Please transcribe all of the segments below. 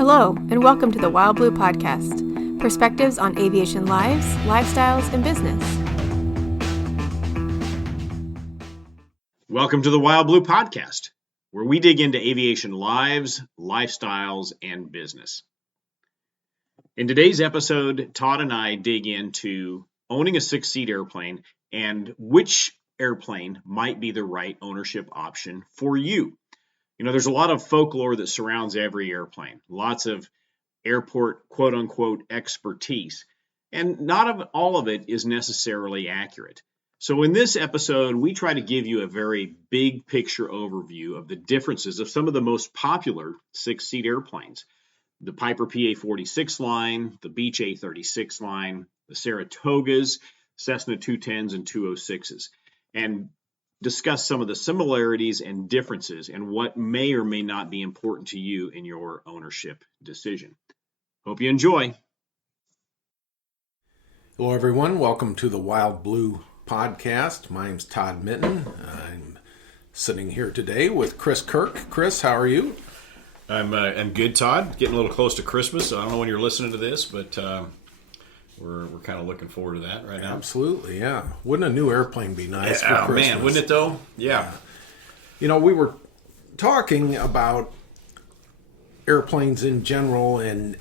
Hello, and welcome to the Wild Blue Podcast, perspectives on aviation lives, lifestyles, and business. Welcome to the Wild Blue Podcast, where we dig into aviation lives, lifestyles, and business. In today's episode, Todd and I dig into owning a six-seat airplane and which airplane might be the right ownership option for you. You know, there's a lot of folklore that surrounds every airplane, lots of airport quote-unquote expertise, and not all of it is necessarily accurate. So in this episode, we try to give you a very big picture overview of the differences of some of the most popular six-seat airplanes. The Piper PA-46 line, the Beech A-36 line, the Saratogas, Cessna 210s, and 206s, and discuss some of the similarities and differences and what may or may not be important to you in your ownership decision. Hope you enjoy. Hello, everyone. Welcome to the Wild Blue Podcast. My name's Todd Minton. I'm sitting here today with Chris Kirk. Chris, how are you? I'm good, Todd. Getting a little close to Christmas. So I don't know when you're listening to this, but we're kind of looking forward to that right now. Absolutely, yeah. Wouldn't a new airplane be nice for Christmas? Man, wouldn't it though? Yeah. You know, we were talking about airplanes in general, and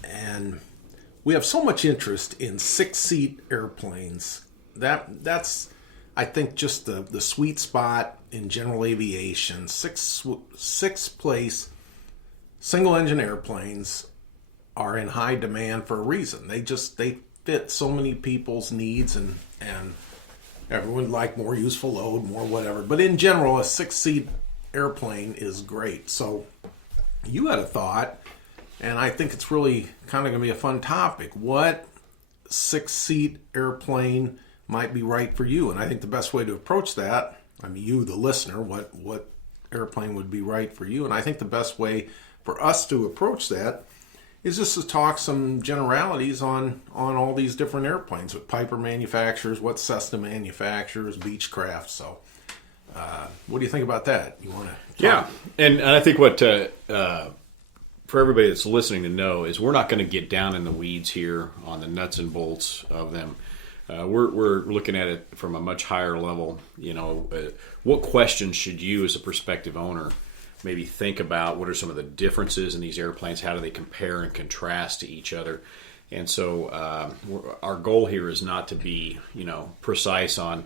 we have so much interest in six-seat airplanes. That's I think just the sweet spot in general aviation. Six-place single-engine airplanes are in high demand for a reason. They fit so many people's needs, and everyone would like more useful load, more whatever. But in general, a six-seat airplane is great. So you had a thought, and I think it's really kind of going to be a fun topic. What six-seat airplane might be right for you? And I think the best way to approach that, I mean, you, the listener, what airplane would be right for you? And I think the best way for us to approach that is just to talk some generalities on all these different airplanes, what Piper manufacturers, what Cessna manufacturers, Beechcraft. So what do you think about that? You want to talk? Yeah, and I think what for everybody that's listening to know is we're not going to get down in the weeds here on the nuts and bolts of them. We're looking at it from a much higher level. You know, what questions should you as a prospective owner maybe think about? What are some of the differences in these airplanes? How do they compare and contrast to each other? And so our goal here is not to be, precise on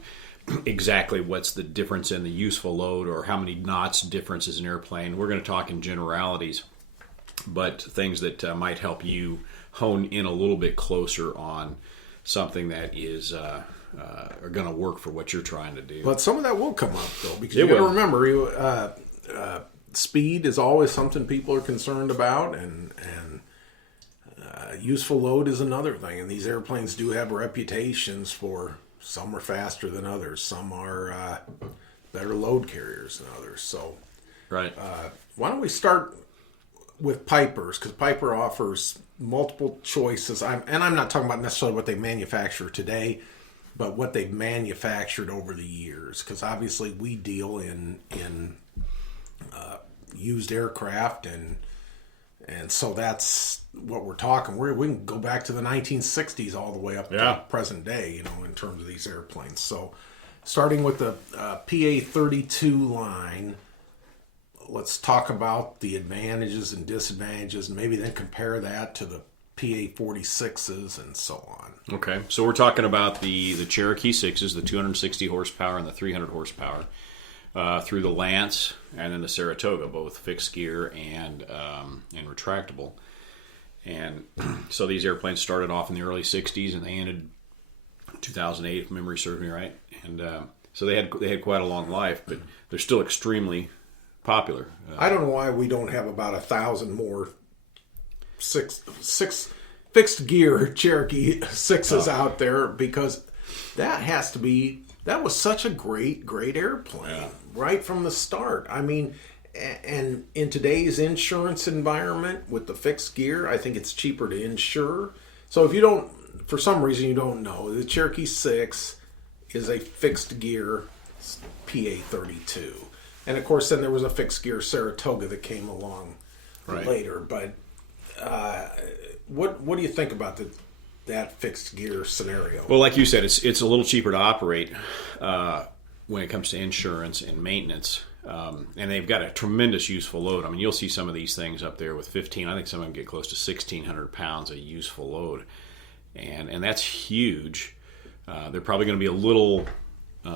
exactly what's the difference in the useful load or how many knots difference is an airplane. We're going to talk in generalities, but things that might help you hone in a little bit closer on something that is are going to work for what you're trying to do. But some of that will come up, though, because you got to remember, speed is always something people are concerned about, and useful load is another thing. And these airplanes do have reputations for some are faster than others, some are better load carriers than others. So, right. Why don't we start with Pipers, because Piper offers multiple choices. I'm not talking about necessarily what they manufacture today, but what they've manufactured over the years. Because obviously we deal in used aircraft, and so that's what we're talking. We can go back to the 1960s all the way up to present day, in terms of these airplanes. So starting with the PA-32 line, let's talk about the advantages and disadvantages, and maybe then compare that to the PA-46s and so on. Okay, so we're talking about the Cherokee 6s, the 260 horsepower and the 300 horsepower, through the Lance and then the Saratoga, both fixed gear and retractable. And so these airplanes started off in the early 60s and they ended 2008, if memory serves me right. And so they had quite a long life, but they're still extremely popular. I don't know why we don't have about 1,000 more six fixed gear Cherokee 6s out there, because that was such a great airplane right from the start. I mean, and in today's insurance environment with the fixed gear, I think it's cheaper to insure. So if you don't, for some reason you don't know, the Cherokee 6 is a fixed gear PA-32. And of course then there was a fixed gear Saratoga that came along later. But What do you think about that fixed gear scenario? Well, like you said, it's a little cheaper to operate when it comes to insurance and maintenance. And they've got a tremendous useful load. I mean, you'll see some of these things up there with 15. I think some of them get close to 1,600 pounds of useful load. And that's huge. They're probably going to be a little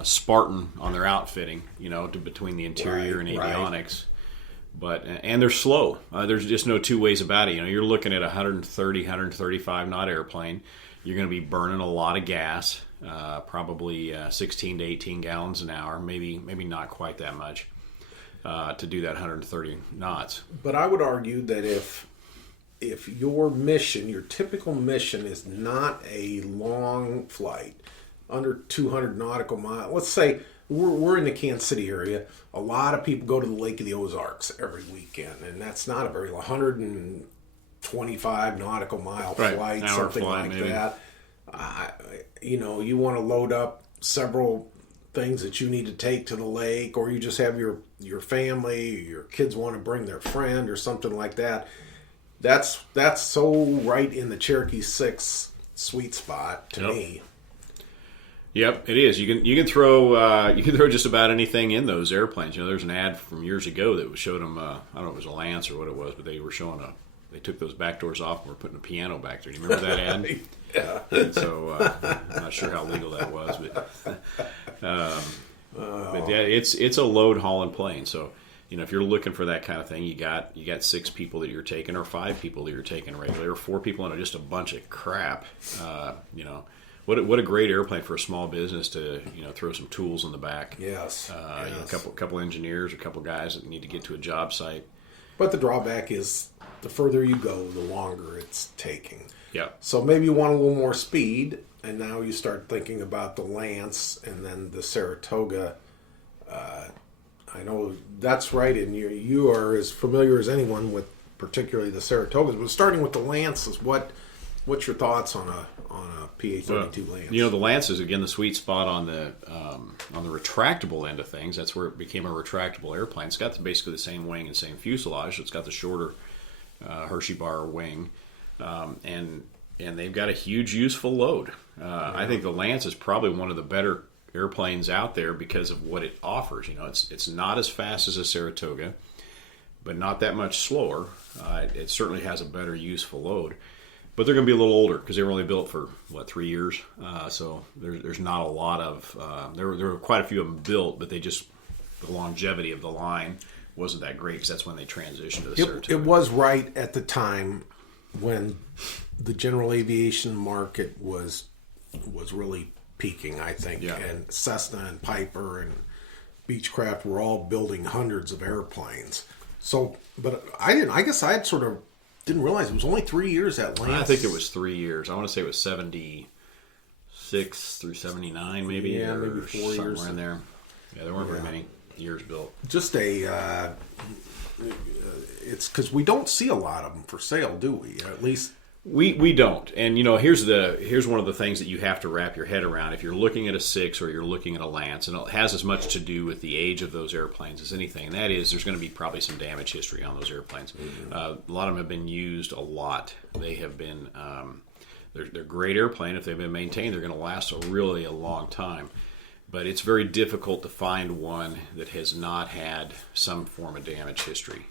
Spartan on their outfitting, between the interior and avionics. And they're slow. There's just no two ways about it. You're looking at 130, 135 knot airplane. You're going to be burning a lot of gas, probably 16 to 18 gallons an hour, maybe not quite that much to do that 130 knots. But I would argue that if your mission, your typical mission, is not a long flight, under 200 nautical miles, let's say we're in the Kansas City area. A lot of people go to the Lake of the Ozarks every weekend, and that's not a very 125 nautical mile flight, something like maybe. That. You want to load up several things that you need to take to the lake, or you just have your family, your kids want to bring their friend or something like that. That's so right in the Cherokee 6 sweet spot to me. Yep, it is. You can throw just about anything in those airplanes. There's an ad from years ago that showed them. I don't know if it was a Lance or what it was, but they were showing they took those back doors off and were putting a piano back there. Do you remember that ad? Yeah. And so I'm not sure how legal that was, but yeah, it's a load hauling plane. So if you're looking for that kind of thing, you got 6 people that you're taking, or 5 people that you're taking regularly, or 4 people in just a bunch of crap. What a great airplane for a small business to throw some tools in the back. Yes. A couple engineers, a couple guys that need to get to a job site. But the drawback is the further you go, the longer it's taking. Yeah. So maybe you want a little more speed, and now you start thinking about the Lance and then the Saratoga. I know that's right, and you are as familiar as anyone with particularly the Saratogas. But starting with the Lance is what's your thoughts on a PA-32 Lance? The Lance is again the sweet spot on the retractable end of things. That's where it became a retractable airplane. It's got basically the same wing and same fuselage. It's got the shorter Hershey bar wing, and they've got a huge useful load. I think the Lance is probably one of the better airplanes out there because of what it offers. It's not as fast as a Saratoga, but not that much slower. It certainly has a better useful load. But they're going to be a little older because they were only built for 3 years. So there's not a lot of. There were quite a few of them built, but the longevity of the line wasn't that great because that's when they transitioned to the Saratoga. It was right at the time when the general aviation market was really peaking, I think. Yeah. And Cessna and Piper and Beechcraft were all building hundreds of airplanes. So, but I guess I sort of didn't realize it was only 3 years at Lance. I think it was 3 years. I want to say it was 76 through 79, maybe. Yeah, maybe 4 years. Somewhere in there. Yeah, there weren't very many years built. Just it's because we don't see a lot of them for sale, do we? At least we don't. And here's one of the things that you have to wrap your head around if you're looking at a 6 or you're looking at a Lance, and it has as much to do with the age of those airplanes as anything. And that is, there's going to be probably some damage history on those airplanes. Mm-hmm. A lot of them have been used a lot. They have been they're great airplane. If they've been maintained, they're going to last a long time. But it's very difficult to find one that has not had some form of damage history.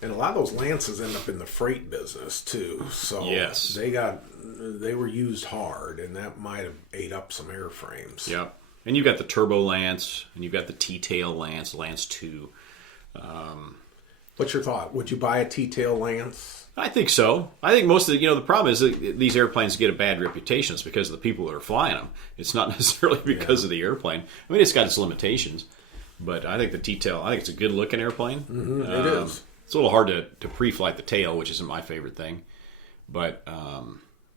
And a lot of those Lances end up in the freight business too. So yes, they were used hard, and that might have ate up some airframes. Yep. And you've got the Turbo Lance, and you've got the T-tail Lance, Lance 2. What's your thought? Would you buy a T-tail Lance? I think so. I think most of the problem is that these airplanes get a bad reputation. It's because of the people that are flying them. It's not necessarily because of the airplane. I mean, it's got its limitations, but I think the T-tail, I think it's a good-looking airplane. Mm-hmm, it is. It's a little hard to pre-flight the tail, which isn't my favorite thing. But,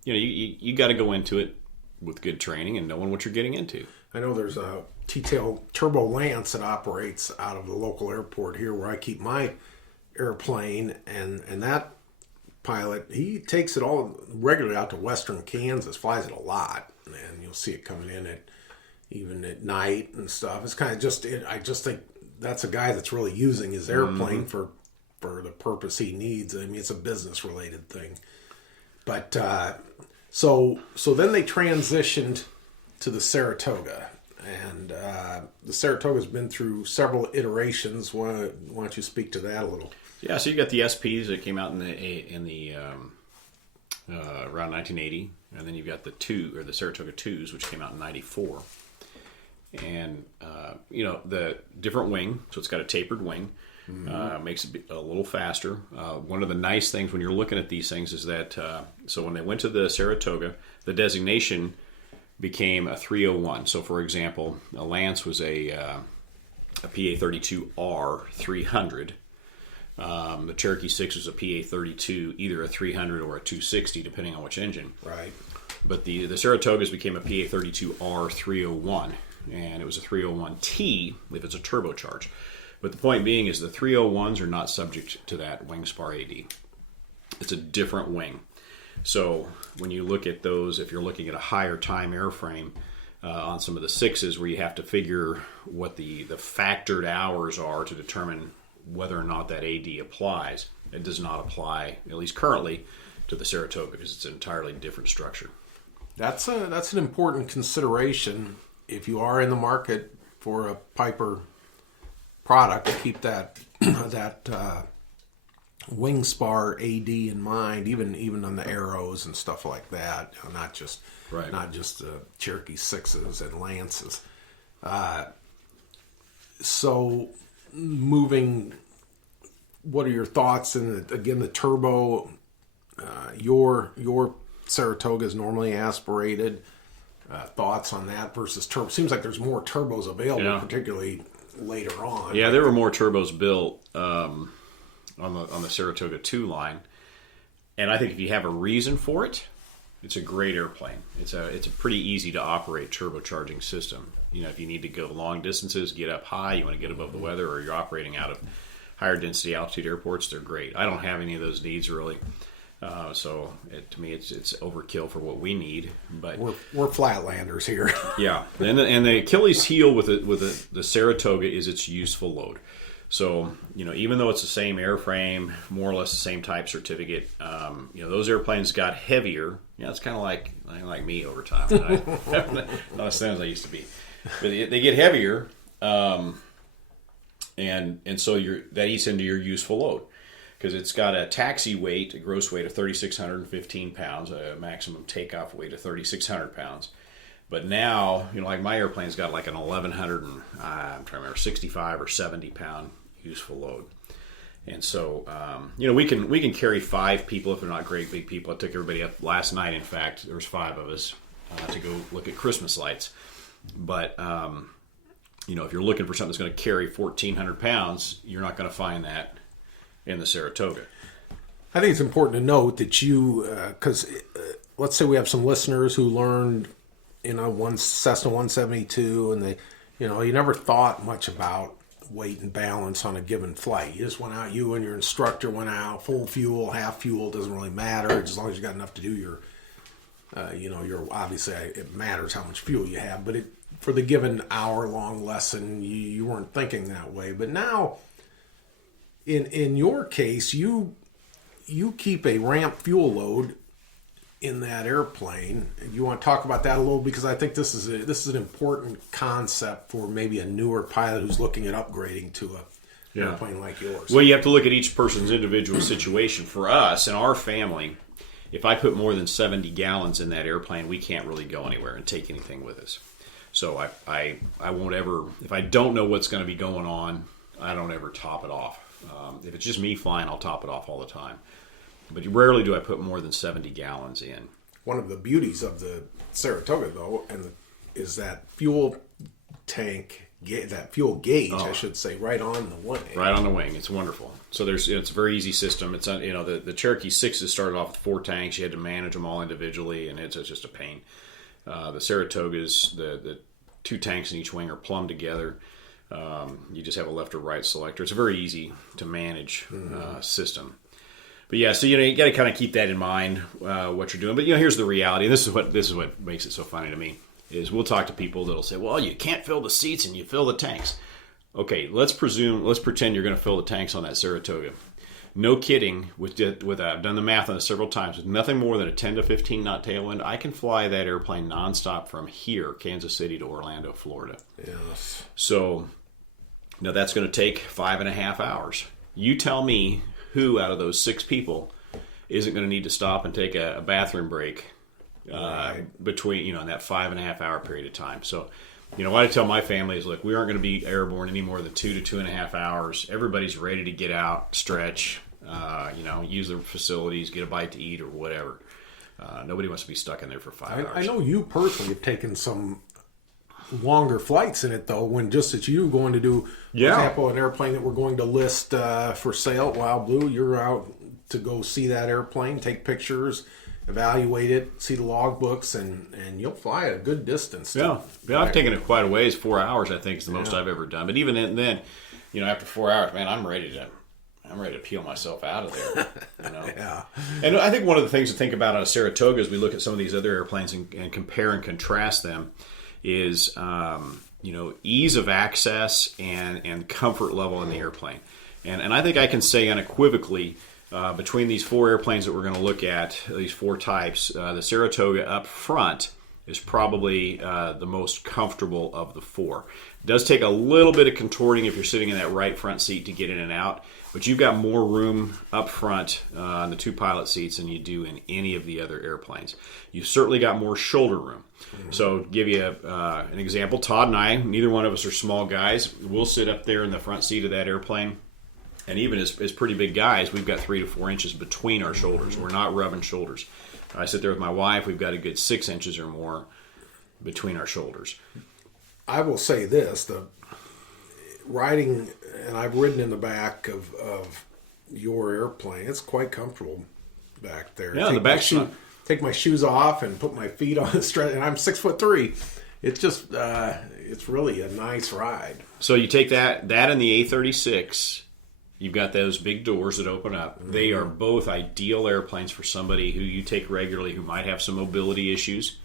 you got to go into it with good training and knowing what you're getting into. I know there's a T-tail Turbo Lance that operates out of the local airport here where I keep my airplane, and that pilot, he takes it all regularly out to western Kansas, flies it a lot, and you'll see it coming in even at night and stuff. It's kind of I just think that's a guy that's really using his airplane for for the purpose he needs. I mean, it's a business related thing. But so then they transitioned to the Saratoga, and the Saratoga's been through several iterations. Why don't you speak to that a little? Yeah, so you got the SPs that came out in the around 1980, and then you've got the Saratoga 2s, which came out in 94. And the different wing, so it's got a tapered wing, makes it a little faster. One of the nice things when you're looking at these things is that so when they went to the Saratoga, the designation became a 301. So for example, a Lance was a PA32R 300. The Cherokee 6 was a PA32, either a 300 or a 260, depending on which engine. Right. But the Saratogas became a PA32R 301, and it was a 301T if it's a turbocharge. But the point being is the 301s are not subject to that wing spar AD. It's a different wing. So when you look at those, if you're looking at a higher time airframe on some of the 6s where you have to figure what the factored hours are to determine whether or not that AD applies, it does not apply, at least currently, to the Saratoga because it's an entirely different structure. That's an important consideration if you are in the market for a Piper product. Keep that wing spar AD in mind, even on the arrows and stuff like that. Not just Cherokee 6s and Lances. So moving, what are your thoughts? And again, the turbo, your Saratoga is normally aspirated. Thoughts on that versus turbo? Seems like there's more turbos available, particularly later on. Yeah, there were more turbos built on the Saratoga 2 line, and I think if you have a reason for it, it's a great airplane. It's a pretty easy to operate turbocharging system. If you need to go long distances, get up high, you want to get above the weather, or you're operating out of higher density altitude airports, they're great. I don't have any of those needs really. So to me, it's overkill for what we need. But we're flatlanders here. Yeah, and the Achilles heel with the Saratoga is its useful load. So even though it's the same airframe, more or less the same type certificate, those airplanes got heavier. It's kind of like me over time. Not as thin as I used to be, but they get heavier, and so that eats into your useful load. Because it's got a taxi weight, a gross weight of 3,615 pounds, a maximum takeoff weight of 3,600 pounds. But now, like my airplane's got like an 1,100 and I'm trying to remember 65 or 70 pound useful load. And so, we can carry 5 people if they're not great big people. I took everybody up last night. In fact, there was 5 of us to go look at Christmas lights. But if you're looking for something that's going to carry 1,400 pounds, you're not going to find that in the Saratoga. I think it's important to note that because let's say we have some listeners who learned, one Cessna 172, and they, you never thought much about weight and balance on a given flight. You just went out, you and your instructor went out, full fuel, half fuel, doesn't really matter, as long as you got enough to do your, obviously it matters how much fuel you have, but for the given hour-long lesson, you weren't thinking that way. But now, in your case, you keep a ramp fuel load in that airplane. You want to talk about that a little, because I think this is an important concept for maybe a newer pilot who's looking at upgrading to an airplane like yours. Well, you have to look at each person's individual situation. For us and our family, if I put more than 70 gallons in that airplane, we can't really go anywhere and take anything with us. So I won't ever, if I don't know what's going to be going on, I don't ever top it off. If it's just me flying, I'll top it off all the time. But rarely do I put more than 70 gallons in. One of the beauties of the Saratoga, though, is that fuel tank, that fuel gauge, I should say, right on the wing. Right on the wing. It's wonderful. So it's a very easy system. It's the Cherokee 6s started off with 4 tanks. You had to manage them all individually, and it's just a pain. The Saratogas, the 2 tanks in each wing are plumbed together. You just have a left or right selector. It's a very easy to manage system. But yeah, so you got to kind of keep that in mind what you're doing. But here's the reality. And this is what makes it so funny to me is we'll talk to people that'll say, "Well, you can't fill the seats and you fill the tanks." Okay, let's pretend you're going to fill the tanks on that Saratoga. no kidding, with I've done the math on it several times, with nothing more than a 10 to 15 knot tailwind, I can fly that airplane nonstop from here, Kansas City, to Orlando, Florida. Yes. So now that's going to take 5.5 hours. You tell me who out of those 6 people isn't going to need to stop and take a bathroom break between, in that 5.5 hour period of time. So, what I tell my family is, look, we aren't going to be airborne any more than 2 to 2.5 hours. Everybody's ready to get out, stretch, use the facilities, get a bite to eat or whatever. Nobody wants to be stuck in there for 5 hours. I know you personally have taken some longer flights in it, though, when just as you going to do, for example, an airplane that we're going to list for sale at Wild Blue, you're out to go see that airplane, take pictures, evaluate it, see the logbooks, and you'll fly a good distance. Yeah, I've taken it quite a ways. 4 hours, I think, is the most I've ever done. But even then, after 4 hours, man, I'm ready to peel myself out of there. Yeah. And I think one of the things to think about on a Saratoga as we look at some of these other airplanes and compare and contrast them is, ease of access and comfort level in the airplane. And I think I can say unequivocally, between these 4 airplanes that we're going to look at, these 4 types, the Saratoga up front is probably the most comfortable of the 4. It does take a little bit of contorting if you're sitting in that right front seat to get in and out, but you've got more room up front on the 2 pilot seats than you do in any of the other airplanes. You've certainly got more shoulder room. Mm-hmm. So to give you an example, Todd and I, neither one of us are small guys. We'll sit up there in the front seat of that airplane. And even as pretty big guys, we've got 3 to 4 inches between our shoulders. We're not rubbing shoulders. I sit there with my wife. We've got a good 6 inches or more between our shoulders. I will say this: the riding, and I've ridden in the back of your airplane. It's quite comfortable back there. Yeah, the back take my shoes off and put my feet on the stretch, and I'm 6'3". It's just it's really a nice ride. So you take that and the A36. You've got those big doors that open up. Mm-hmm. They are both ideal airplanes for somebody who you take regularly who might have some mobility issues.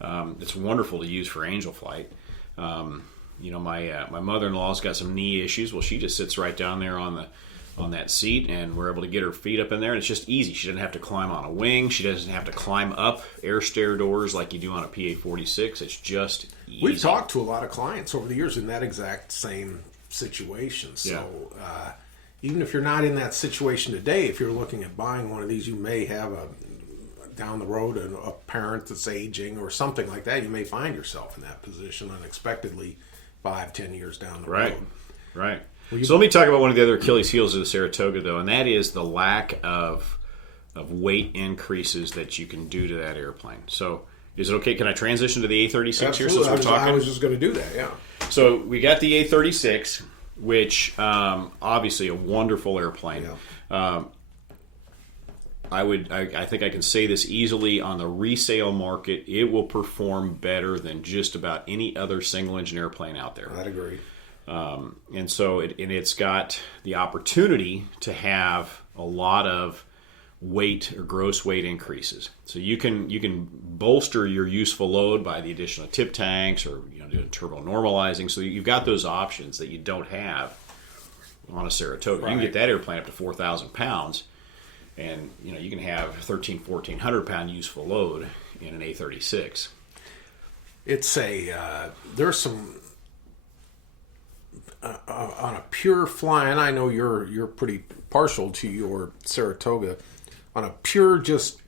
It's wonderful to use for angel flight. My mother-in-law's got some knee issues. Well, she just sits right down there on that seat, and we're able to get her feet up in there, and it's just easy. She doesn't have to climb on a wing. She doesn't have to climb up air stair doors like you do on a PA-46. It's just easy. We've talked to a lot of clients over the years in that exact same situation. So even if you're not in that situation today, if you're looking at buying one of these, you may have down the road a parent that's aging or something like that. You may find yourself in that position unexpectedly 5-10 years down the road. Right. So let me talk about one of the other Achilles heels of the Saratoga, though, and that is the lack of weight increases that you can do to that airplane. So is it okay? Can I transition to the A36 Absolutely. here since we're talking? I was just going to do that, yeah. So we got the A36, which obviously a wonderful airplane. Yeah. I think I can say this easily, on the resale market, it will perform better than just about any other single-engine airplane out there. I'd agree. And so it's got the opportunity to have a lot of weight or gross weight increases. So you can bolster your useful load by the addition of tip tanks or doing turbo normalizing. So you've got those options that you don't have on a Saratoga. Right. You can get that airplane up to 4,000 pounds, and you can have 1,400 pound useful load in an A36. It's there's some on a pure flying. I know you're pretty partial to your Saratoga. On a pure just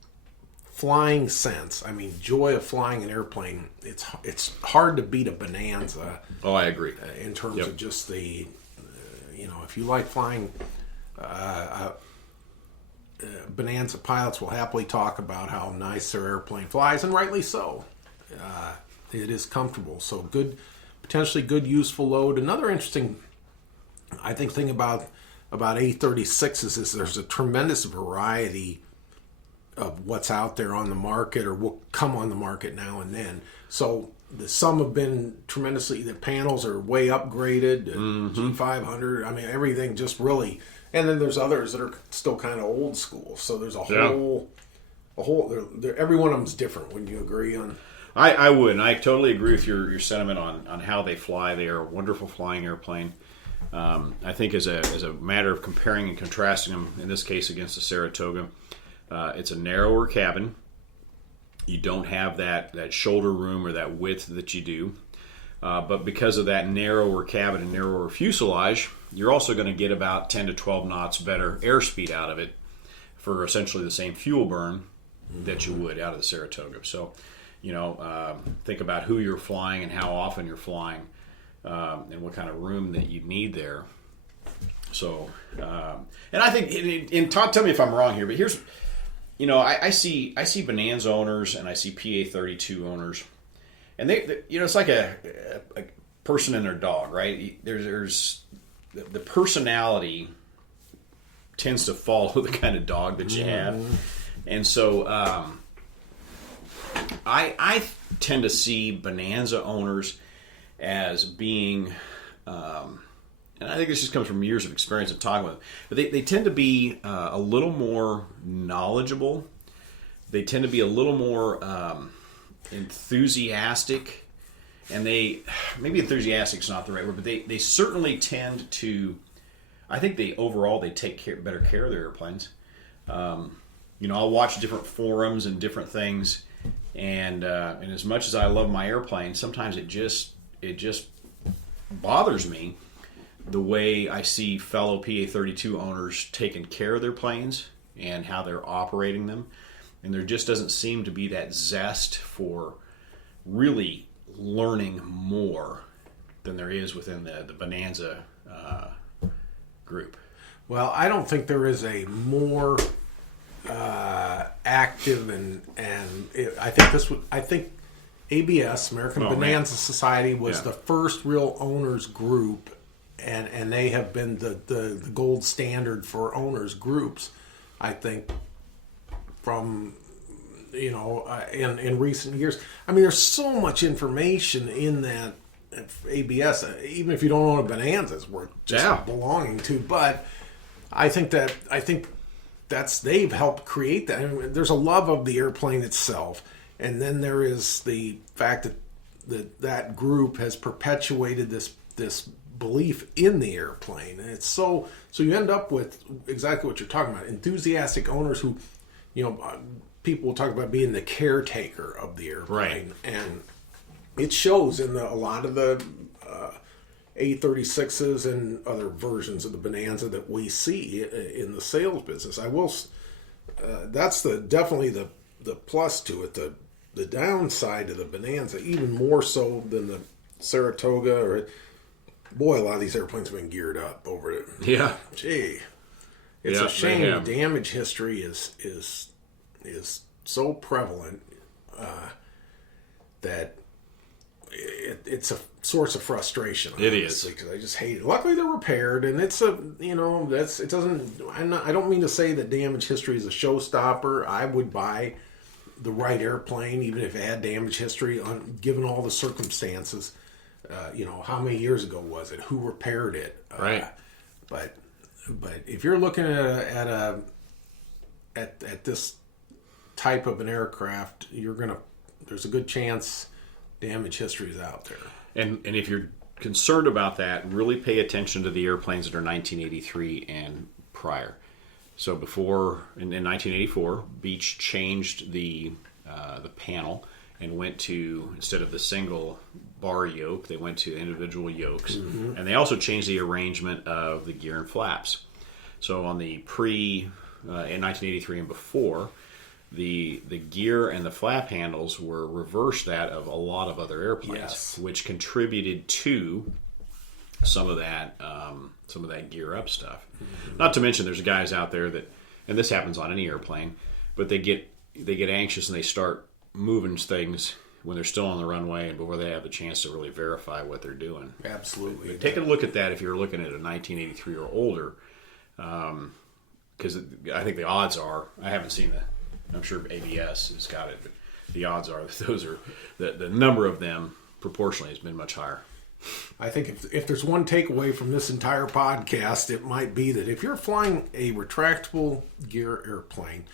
flying sense, I mean, joy of flying an airplane. It's hard to beat a Bonanza. Oh, I agree. In terms of just the, if you like flying, Bonanza pilots will happily talk about how nice their airplane flies, and rightly so. It is comfortable, so good, potentially good useful load. Another interesting, I think, thing about A36s is there's a tremendous variety of what's out there on the market or will come on the market now and then. So some have been tremendously, the panels are way upgraded, G500, I mean, everything just really, and then there's others that are still kind of old school. So there's a whole, every one of them's different. Wouldn't you agree on? I would, and I totally agree with your sentiment on how they fly. They are a wonderful flying airplane. I think as a matter of comparing and contrasting them, in this case against the Saratoga, it's a narrower cabin. You don't have that shoulder room or that width that you do. But because of that narrower cabin and narrower fuselage, you're also going to get about 10 to 12 knots better airspeed out of it for essentially the same fuel burn that you would out of the Saratoga. So, think about who you're flying and how often you're flying, and what kind of room that you need there. So, and I think, and Todd, tell me if I'm wrong here, but here's, I see Bonanza owners and I see PA-32 owners, and they it's like a person and their dog, right? There's the personality tends to follow the kind of dog that you have, and so I tend to see Bonanza owners as being, and I think this just comes from years of experience of talking with them, but they tend to be a little more knowledgeable. They tend to be a little more enthusiastic, and maybe enthusiastic is not the right word, but they certainly tend to, I think they take better care of their airplanes. I'll watch different forums and different things, and as much as I love my airplane, sometimes it just bothers me the way I see fellow PA-32 owners taking care of their planes and how they're operating them. And there just doesn't seem to be that zest for really learning more than there is within the Bonanza group. Well, I don't think there is a more active I think ABS, American Bonanza Society, was the first real owners group, and they have been the gold standard for owners groups, I think, from in recent years. I mean, there's so much information in that ABS, even if you don't own a Bonanza, it's worth just belonging to. But I think that's they've helped create that. I mean, there's a love of the airplane itself, and then there is the fact that group has perpetuated this belief in the airplane, and it's so you end up with exactly what you're talking about: enthusiastic owners who, people will talk about being the caretaker of the airplane, right? And it shows in a lot of the A36s and other versions of the Bonanza that we see in the sales business. I will. That's definitely the plus to it. The downside of the Bonanza, even more so than the Saratoga, a lot of these airplanes have been geared up over it. Yeah. Gee, it's a shame. Damage history is so prevalent that it's a source of frustration. It is, because I just hate it. Luckily, they're repaired, and it's it doesn't. I don't mean to say that damage history is a showstopper. I would buy the right airplane even if it had damage history, given all the circumstances. How many years ago was it? Who repaired it? Right. But if you're looking at this type of an aircraft, there's a good chance damage history is out there. And if you're concerned about that, really pay attention to the airplanes that are 1983 and prior. So before, in 1984, Beech changed the panel and went to, instead of the single bar yoke, they went to individual yokes. Mm-hmm. And they also changed the arrangement of the gear and flaps. So on the in 1983 and before, the gear and the flap handles were reverse that of a lot of other airplanes, which contributed to some of that gear up stuff. Mm-hmm. Not to mention, there's guys out there that, and this happens on any airplane, but they get anxious and they start moving things when they're still on the runway and before they have the chance to really verify what they're doing. Absolutely. But take a look at that if you're looking at a 1983 or older, because I think the odds are, I haven't seen I'm sure ABS has got it, but the odds are that those are the number of them proportionally has been much higher. I think if there's one takeaway from this entire podcast, it might be that if you're flying a retractable gear airplane,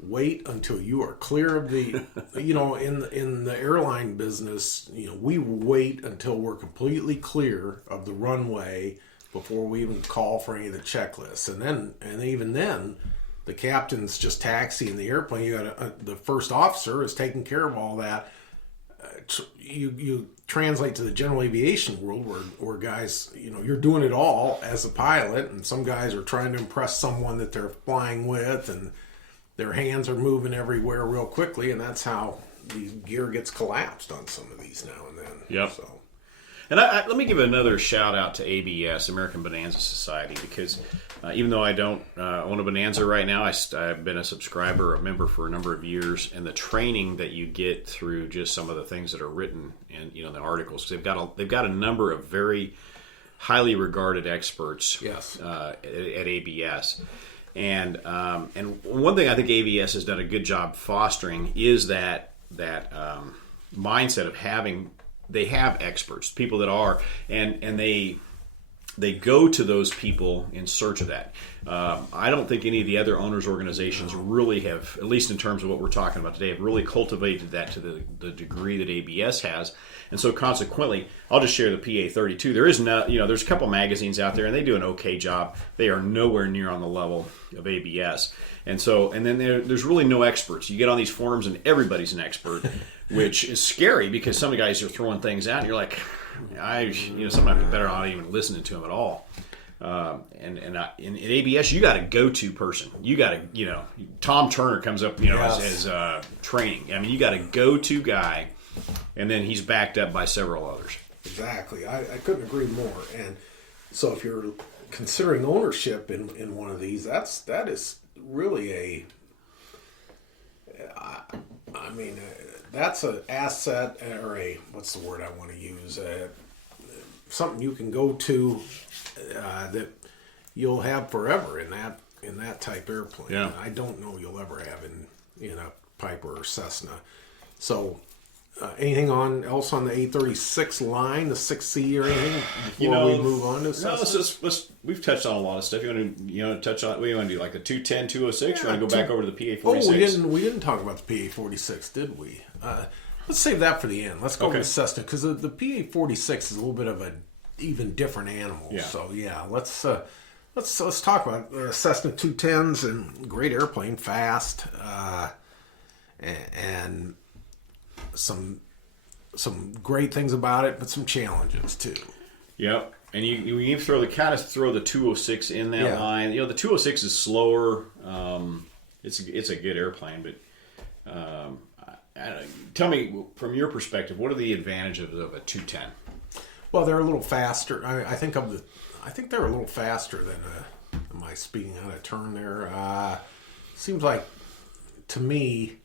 wait until you are clear of the, in the airline business, we wait until we're completely clear of the runway before we even call for any of the checklists. And even then, the captain's just taxiing the airplane. You got the first officer is taking care of all that. You translate to the general aviation world where guys, you're doing it all as a pilot, and some guys are trying to impress someone that they're flying with, and their hands are moving everywhere real quickly, and that's how the gear gets collapsed on some of these now and then. Yep. So. And let me give another shout out to ABS, American Bonanza Society, because even though I don't own a Bonanza right now, I've been a subscriber, a member for a number of years, and the training that you get through just some of the things that are written in the articles, they've got a number of very highly regarded experts. Yes. At ABS. And one thing I think ABS has done a good job fostering is that mindset of they have experts, people that are, and they go to those people in search of that. I don't think any of the other owners organizations really have, at least in terms of what we're talking about today, have really cultivated that to the degree that ABS has. And so consequently, I'll just share the PA-32. There is there's a couple magazines out there, and they do an okay job. They are nowhere near on the level of ABS. And then there's really no experts. You get on these forums, and everybody's an expert, which is scary because some of the guys are throwing things out, and you're like, sometimes it's better not even listening to them at all. In ABS, you got a go-to person. You got Tom Turner comes up, as training. I mean, you got a go-to guy, and then he's backed up by several others. Exactly. I couldn't agree more. And so if you're considering ownership in one of these, that is really that's an asset, or what's the word I want to use? Something you can go to that you'll have forever in that type airplane. Yeah. I don't know you'll ever have in a Piper or Cessna. So anything else on the A36 line, the 6C or anything before we move on to Cessna? We've touched on a lot of stuff. You want to touch on? What do you want to do? Like the 210, 206? You want to go back over to the PA-46? Oh, we didn't talk about the PA-46, did we? Let's save that for the end. Let's go to Cessna, because the PA-46 is a little bit of an even different animal. Yeah. So yeah, let's talk about Cessna 210s. And great airplane, fast, and some great things about it, but some challenges too. Yep. And you even throw the 206 in that line. The 206 is slower. It's a good airplane, but tell me from your perspective, what are the advantages of a 210? Well, they're a little faster. I think they're a little faster than am I speaking out of turn there? Seems like to me,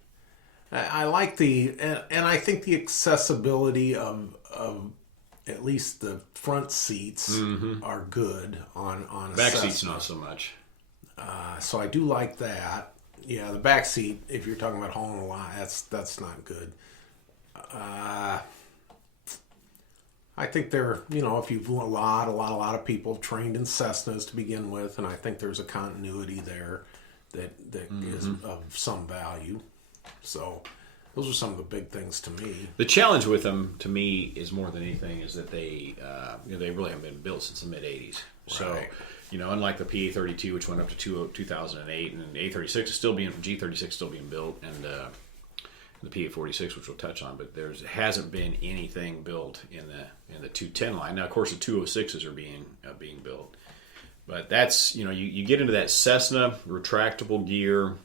I like and I think the accessibility of at least the front seats are good on a back Cessna. seats not so much. So I do like that. Yeah, the back seat, if you're talking about hauling a lot, that's not good. I think they're, if you've a lot of people trained in Cessnas to begin with, and I think there's a continuity there that is of some value. So those are some of the big things to me. The challenge with them, to me, is more than anything is that they really haven't been built since the mid '80s. So, unlike the PA-32, which went up to 2008, and A-36 is still G-36 still being built, and the PA-46, which we'll touch on, but there hasn't been anything built in the 210 line. Now, of course, the 206s are being built, but that's you get into that Cessna retractable gear.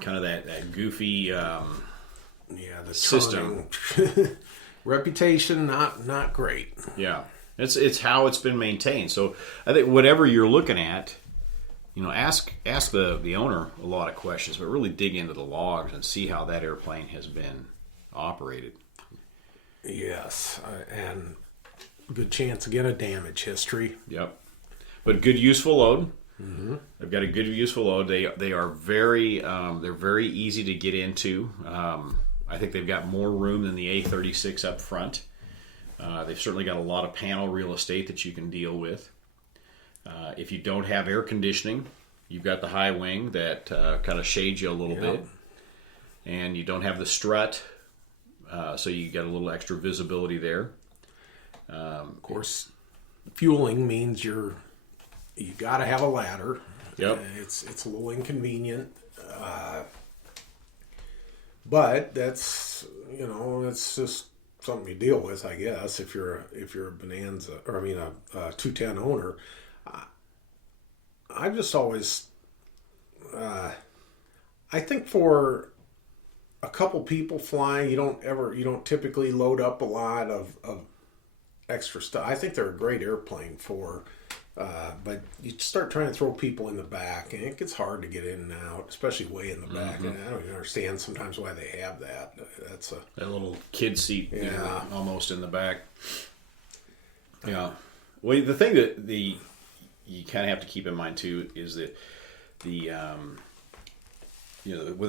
Kind of that goofy the system. Reputation not great. Yeah, it's how it's been maintained. So I think whatever you're looking at, ask the owner a lot of questions, but really dig into the logs and see how that airplane has been operated. Yes, and good chance again of damage history. Yep, but good useful load. Mm-hmm. They've got a good useful load. They are very they're very easy to get into. I think they've got more room than the A-36 up front. They've certainly got a lot of panel real estate that you can deal with. If you don't have air conditioning, you've got the high wing that kind of shades you a little bit, and you don't have the strut, so you get a little extra visibility there. Of course, fueling means you got to have a ladder. Yep. It's a little inconvenient, but that's it's just something you deal with, I guess. If you're a Bonanza, or I mean a 210 owner, I've just always, I think for a couple people flying, you don't typically load up a lot of extra stuff. I think they're a great airplane for. But you start trying to throw people in the back, and it gets hard to get in and out, especially way in the back. And I don't even understand sometimes why they have that. That's that little kid seat, Yeah. almost in the back. Yeah. Well, the thing that you kind of have to keep in mind too is that with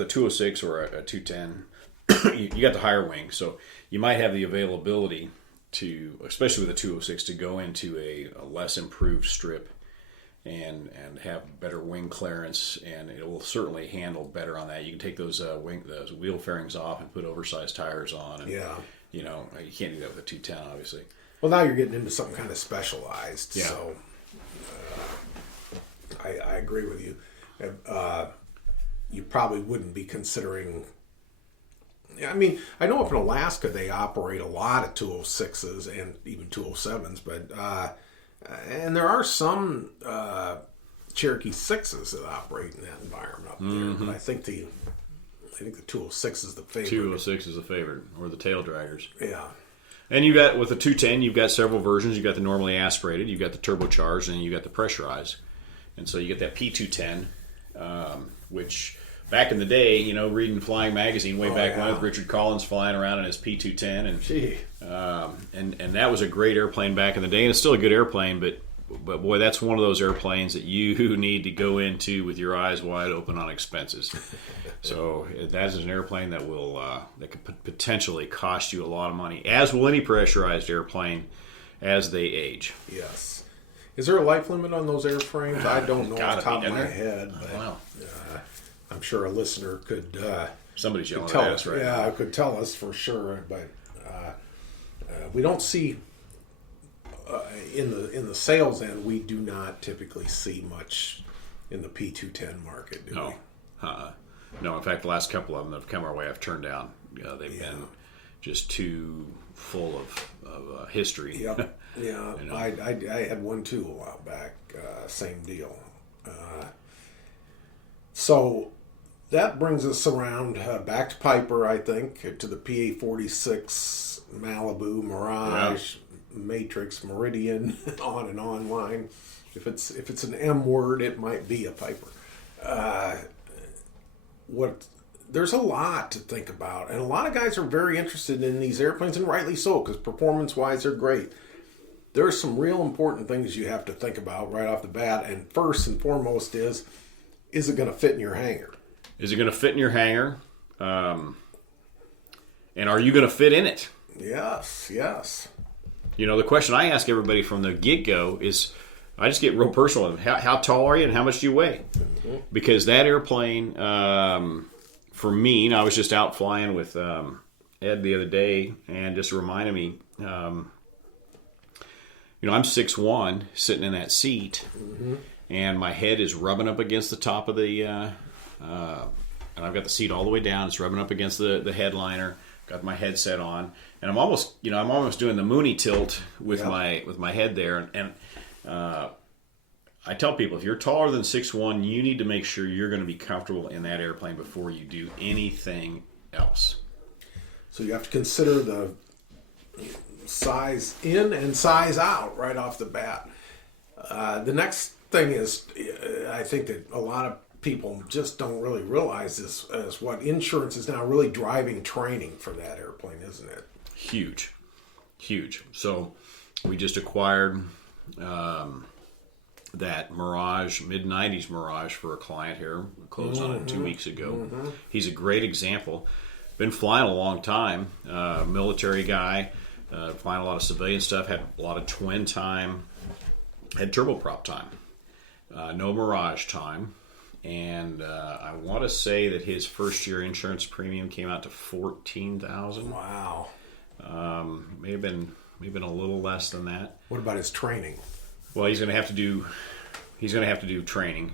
a 206 or a 210, you got the higher wing, so you might have the availability to, especially with a 206, to go into a less improved strip and have better wing clearance, and it will certainly handle better on that. You can take those wheel fairings off and put oversized tires on. And, Yeah. you can't do that with a 210, obviously. Well, now you're getting into something kind of specialized. Yeah. So I agree with you. You probably wouldn't be considering. I mean, I know up in Alaska they operate a lot of 206s and even 207s, but and there are some Cherokee 6s that operate in that environment up there. But I think the 206 is the favorite. 206 is the favorite, or the tail draggers. Yeah. And you got, with the 210, you've got several versions. You've got the normally aspirated, you've got the turbocharged, and you've got the pressurized. And so you get that P210, which back in the day, reading Flying Magazine way back when, with Richard Collins flying around in his P210, and that was a great airplane back in the day, and it's still a good airplane, but boy, that's one of those airplanes that you need to go into with your eyes wide open on expenses. So that is an airplane that will that could potentially cost you a lot of money, as will any pressurized airplane as they age. Yes. Is there a life limit on those airframes? I don't know off the top of my there. head, but Wow. I'm sure a listener could. Somebody's yelling tell at us, us right yeah, now. could tell us for sure, but we don't see in the sales end. We do not typically see much in the P210 market, do No, no. In fact, the last couple of them that have come our way, I've turned down. They've been just too full of history. we? Yep. Yeah, I had one too a while back. Same deal. So that brings us around back to Piper, I think, to the PA-46, Malibu, Mirage, Matrix, Meridian, on and on line. If it's an M word, it might be a Piper. There's a lot to think about, and a lot of guys are very interested in these airplanes, and rightly so, because performance-wise, they're great. There are some real important things you have to think about right off the bat, and first and foremost is it going to fit in your hangar? Is it going to fit in your hangar? And are you going to fit in it? Yes. The question I ask everybody from the get-go is, I just get real personal with them. How tall are you and how much do you weigh? Mm-hmm. Because that airplane, for me, and I was just out flying with Ed the other day, and just reminded me, I'm 6'1", sitting in that seat, and my head is rubbing up against the top of the, and I've got the seat all the way down. It's rubbing up against the headliner. Got my headset on, and I'm almost doing the Mooney tilt with my head there. And I tell people, if you're taller than 6'1", you need to make sure you're going to be comfortable in that airplane before you do anything else. So you have to consider the size in and size out right off the bat. The next thing is, I think that a lot of people just don't really realize this, is what insurance is now really driving training for that airplane, isn't it? Huge. So we just acquired that Mirage, mid-90s Mirage, for a client here. We closed on it 2 weeks ago. He's a great example. Been flying a long time. Military guy, flying a lot of civilian stuff, had a lot of twin time, had turboprop time. No Mirage time. And I want to say that his first year insurance premium came out to $14,000. Wow. May have been maybe a little less than that. What about his training? Well, he's going to have to do training,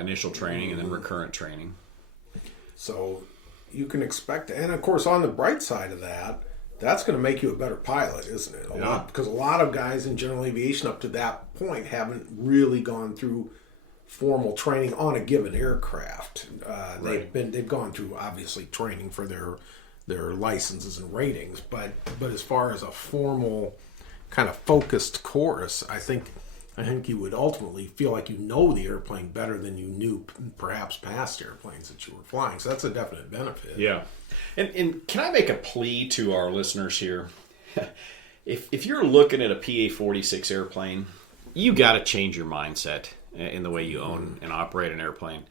initial training, and then recurrent training. So you can expect, and of course, on the bright side of that, that's going to make you a better pilot, isn't it? Because a lot of guys in general aviation up to that point haven't really gone through formal training on a given aircraft. They've gone through obviously training for their licenses and ratings, but as far as a formal kind of focused course, I think you would ultimately feel like you know the airplane better than you knew perhaps past airplanes that you were flying. So that's a definite benefit. Yeah. And can I make a plea to our listeners here? If you're looking at a PA-46 airplane, you got to change your mindset in the way you own and operate an airplane.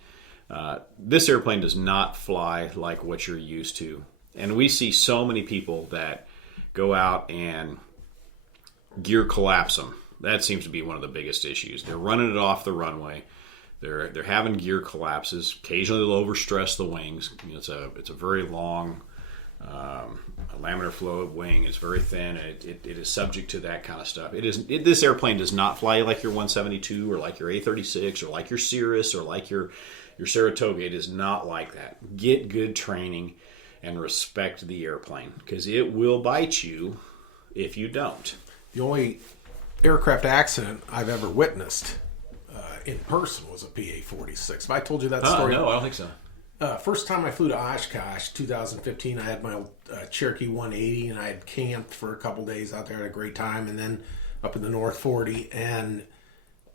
This airplane does not fly like what you're used to. And we see so many people that go out and gear collapse them. That seems to be one of the biggest issues. They're running it off the runway. They're having gear collapses. Occasionally they'll overstress the wings. It's a very long laminar flow wing. It's very thin. It is subject to that kind of stuff. This airplane does not fly like your 172 or like your A36 or like your Cirrus or like your Saratoga. It is not like that. Get good training and respect the airplane, because it will bite you if you don't. The only aircraft accident I've ever witnessed in person was a PA-46. Have I told you that story? No, I don't think so. First time I flew to Oshkosh, 2015, I had my Cherokee 180, and I had camped for a couple days out there. I had a great time, and then up in the North 40, and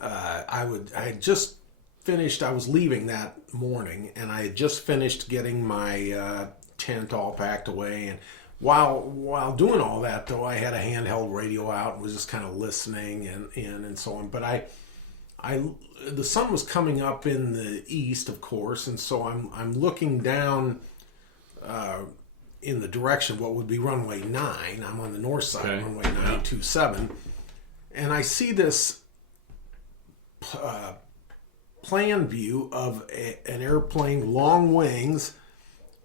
I had just finished. I was leaving that morning, and I had just finished getting my tent all packed away. And while doing all that, though, I had a handheld radio out and was just kind of listening and so on. But the sun was coming up in the east, of course, and so I'm looking down in the direction of what would be runway 9. I'm on the north side, okay. Runway 927, and I see this plan view of an airplane, long wings,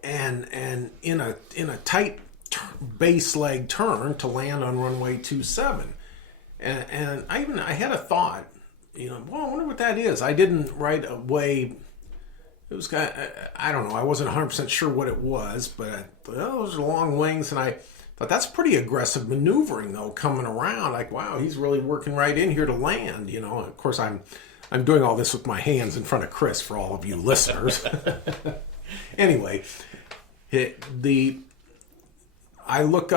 and in a tight base leg turn to land on runway 27, and I had a thought. Well, I wonder what that is. I didn't right away. It was kind of, I don't know. I wasn't 100% sure what it was, but I thought, those are long wings, and I thought that's pretty aggressive maneuvering, though, coming around. Like, wow, he's really working right in here to land. Of course, I'm doing all this with my hands in front of Chris for all of you listeners. Anyway, I look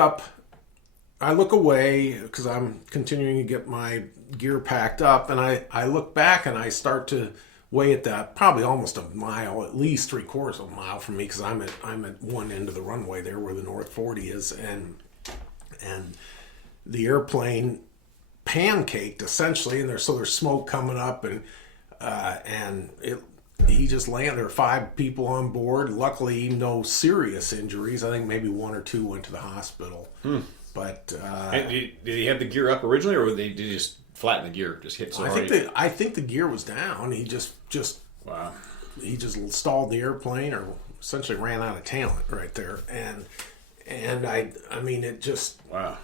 away because I'm continuing to get my gear packed up, and I look back and I start to weigh at that probably almost a mile, at least 3/4 of a mile from me, because I'm at one end of the runway there where the North 40 is, and the airplane pancaked essentially, and there's smoke coming up, and he just landed. There were 5 people on board. Luckily, no serious injuries. I think maybe 1 or 2 went to the hospital. But did he have the gear up originally, or did he just flatten the gear, just hit so hard? I think the gear was down. He just wow. He just stalled the airplane, or essentially ran out of talent right there. And I mean it just wow.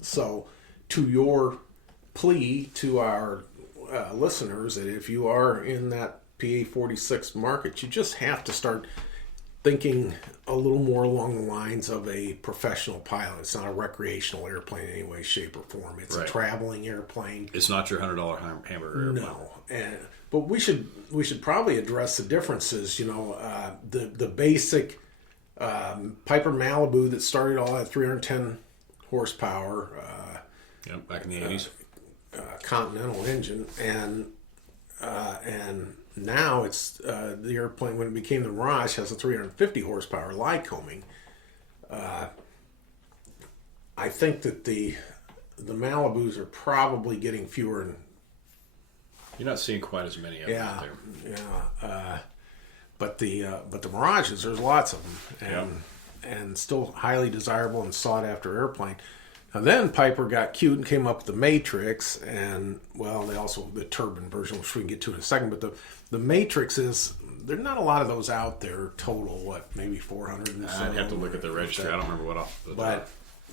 So to your plea to our listeners, that if you are in that PA-46 market, you just have to start thinking a little more along the lines of a professional pilot. It's not a recreational airplane in any way, shape, or form. It's a traveling airplane. It's not your $100 hamburger airplane. No, but we should probably address the differences. The basic Piper Malibu that started all at 310 horsepower. Back in the 80s. Continental engine, and now it's the airplane, when it became the Mirage, has a 350 horsepower Lycoming. I think that the Malibus are probably getting fewer. And you're not seeing quite as many of them out there. Yeah. But the Mirages, there's lots of them, and still highly desirable and sought after airplane. Now then Piper got cute and came up with the Matrix, and they also the turbine version, which we can get to in a second. But the Matrix there's not a lot of those out there total. Maybe 400? I'd have to look at the registry. I don't remember what off.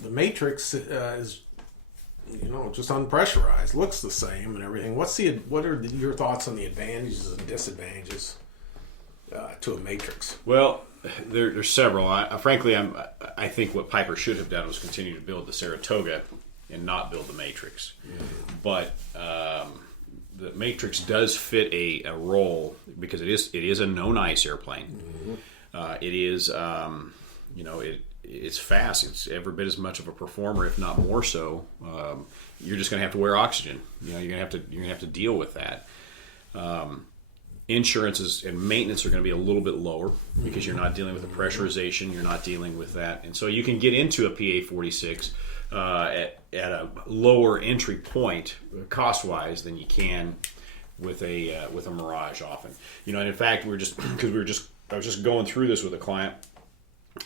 the Matrix is, just unpressurized, looks the same and everything. What are your thoughts on the advantages and disadvantages to a Matrix? Well, there's several. Frankly, I think what Piper should have done was continue to build the Saratoga and not build the Matrix. But the Matrix does fit a role because it is a known ice airplane. It is, it's fast. It's every bit as much of a performer, if not more so. You're just going to have to wear oxygen. You're going to have to deal with that. Insurances and maintenance are going to be a little bit lower because you're not dealing with the pressurization. You're not dealing with that, and so you can get into a PA-46 at a lower entry point cost-wise than you can with a Mirage often. And in fact, I was just going through this with a client,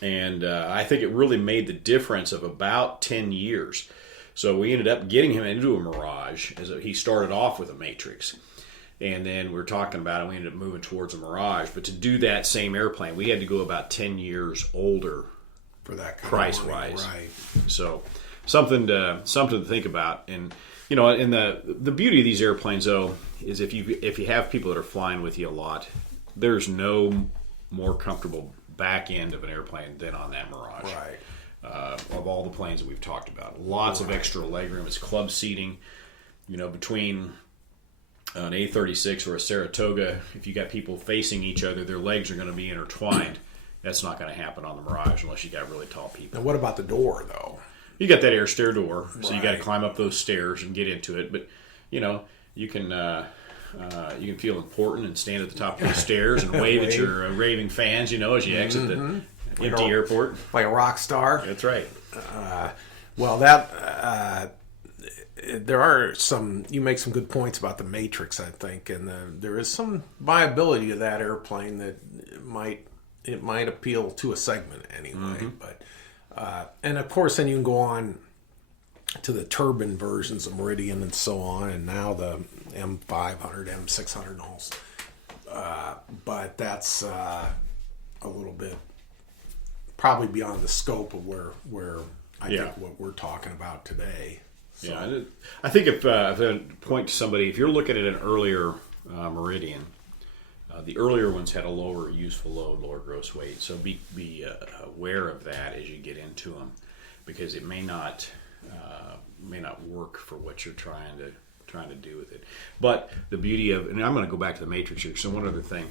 and I think it really made the difference of about 10 years. So we ended up getting him into a Mirage he started off with a Matrix. And then we were talking about it, we ended up moving towards a Mirage. But to do that same airplane, we had to go about 10 years older for that kind price-wise. Of money, right. So something to think about. And and the beauty of these airplanes though is if you have people that are flying with you a lot, there's no more comfortable back end of an airplane than on that Mirage. Right. Of all the planes that we've talked about, lots of extra legroom. It's club seating. Between an A36 or a Saratoga, if you got people facing each other, their legs are going to be intertwined. That's not going to happen on the Mirage unless you got really tall people. Now, what about the door, though? You got that air stair door, so you got to Right. climb up those stairs and get into it. But you can feel important and stand at the top of the stairs and wave at your raving fans. As you exit the empty airport. Like a rock star? That's right. Well, that there are you make some good points about the Matrix, I think, and there is some viability to that airplane that it might appeal to a segment anyway. But and of course, then you can go on to the turbine versions of Meridian and so on, and now the M500, M600 and all. But that's a little bit probably beyond the scope of where I think what we're talking about today. So. Yeah, I think if I point to somebody, if you're looking at an earlier Meridian, the earlier ones had a lower useful load, lower gross weight. So be aware of that as you get into them, because it may not work for what you're trying to do with it. But the beauty of, and I'm going to go back to the Matrix here. So one other thing.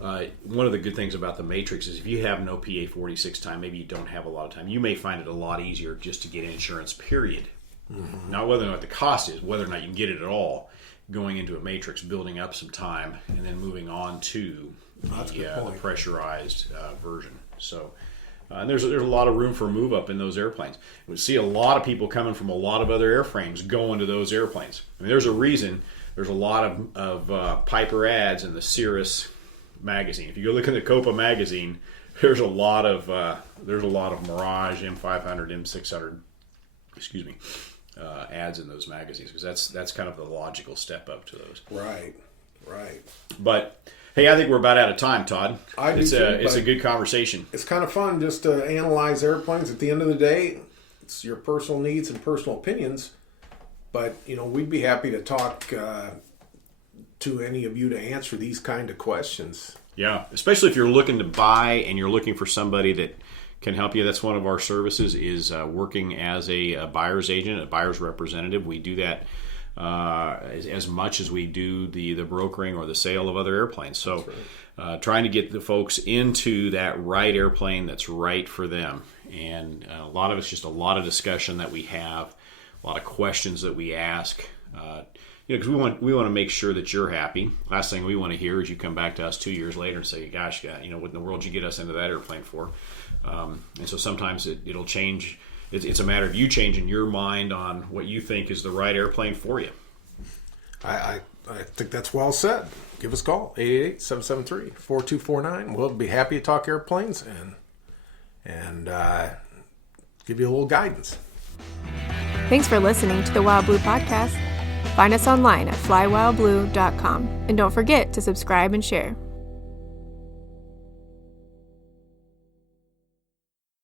One of the good things about the Matrix is if you have no PA-46 time, maybe you don't have a lot of time, you may find it a lot easier just to get insurance, period. Not whether or not the cost is, whether or not you can get it at all, going into a Matrix, building up some time, and then moving on to the pressurized version. So, and there's a lot of room for move up in those airplanes. We see a lot of people coming from a lot of other airframes going to those airplanes. I mean, there's a reason. There's a lot of Piper ads in the Cirrus magazine. If you go look in the Copa magazine, there's a lot of Mirage, M500, M600, ads in those magazines, because that's kind of the logical step up to those. Right. But hey, I think we're about out of time, Todd. It's a good conversation. It's kind of fun just to analyze airplanes. At the end of the day, it's your personal needs and personal opinions. But we'd be happy to talk to any of you to answer these kind of questions. Yeah, especially if you're looking to buy and you're looking for somebody that can help you. That's one of our services, is working as a buyer's agent, a buyer's representative. We do that as much as we do the brokering or the sale of other airplanes. So trying to get the folks into that right airplane that's right for them. And a lot of it's just a lot of discussion that we have, a lot of questions that we ask. Because we want to make sure that you're happy. Last thing we want to hear is you come back to us 2 years later and say, "Gosh, what in the world did you get us into that airplane for?" And so sometimes it'll change. It's a matter of you changing your mind on what you think is the right airplane for you. I think that's well said. Give us a call, 888-773-4249. We'll be happy to talk airplanes and give you a little guidance. Thanks for listening to the Wild Blue Podcast. Find us online at flywildblue.com. And don't forget to subscribe and share.